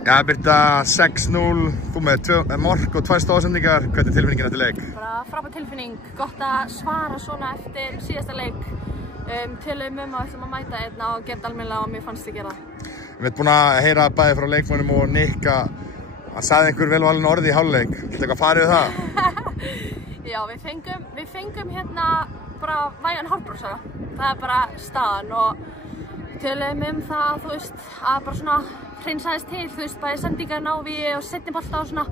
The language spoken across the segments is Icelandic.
Já, Birta, 6-0, þú með 2 mark og 2 stóðsendingar. Hvernig er tilfinningin eftir leik? Bara frábær tilfinning, gott að svara svona eftir síðasta leik. Töluðum að við ætlum að mæta einna og gera almennilega og mér fannst þið gera það. Við erum búin að heyra bæði frá leikmönnum og Nick að sagði einhver velvalin orði í hálfleik. Viltu eitthvað farið við það? Já, við fengum hérna bara vægan hálfbrosa. Það er bara staðan og töluðum það, þú veist, að bara svona hreinsaðist til, þú veist, bæði sendingar návíi og seinni bolta og svona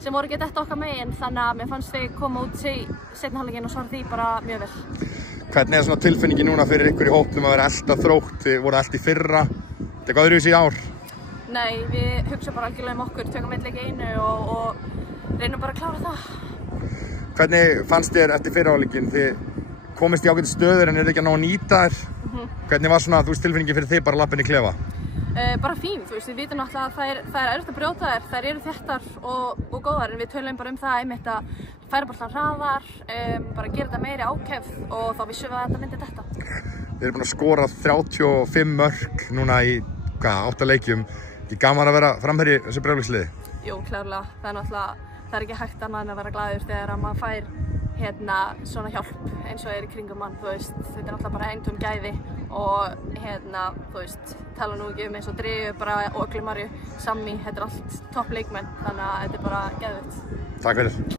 sem voru ekki detta okkar megin, þannig að mér fannst við koma út í seinni hálfleikinn og svara því bara mjög vel. Hvernig er svona tilfinningi núna fyrir ykkur í hópnum að vera elta Þrótt? Þið voru elta í fyrra. Þetta er hvað öðruvísi í ár? Nei, við hugsa bara algjörlega okkur, tökum einn leik í einu og reynum bara að klára það. Hvernig fannst þér eftir fyrra hálfleikinn? Þið komist í ágæti stöður en ekki að ná að nýta þér? Hvernig var svona, þú veist, tilfinningi fyrir þig bara lappin í klefa? Bara fín, þú veist, við vitum náttúrulega að það er erfitt að brjóta þær eru þéttar og góðar, en við tölum bara það einmitt að færa boltan hraðar, bara gera þetta meiri ákefð og þá vissum við að þetta myndi detta. Þið eru búin að skora 35 mörk núna í 8 leikjum. Ekki gaman að vera framherji þessu Breiðabliksliði? Jú, klárlega. Það er náttúrulega, það er ekki hægt annað en að vera glaður þegar maður fær svona hjálp eins og er í kringum mann, þú veist. Þetta er náttúrulega bara eintóm gæði og þú veist, tala nú ekki eins og Drífu bara og Ogli Marju, Sammy, þetta er allt topp leikmenn, þannig að þetta er bara geðveikt. Takk fyrir.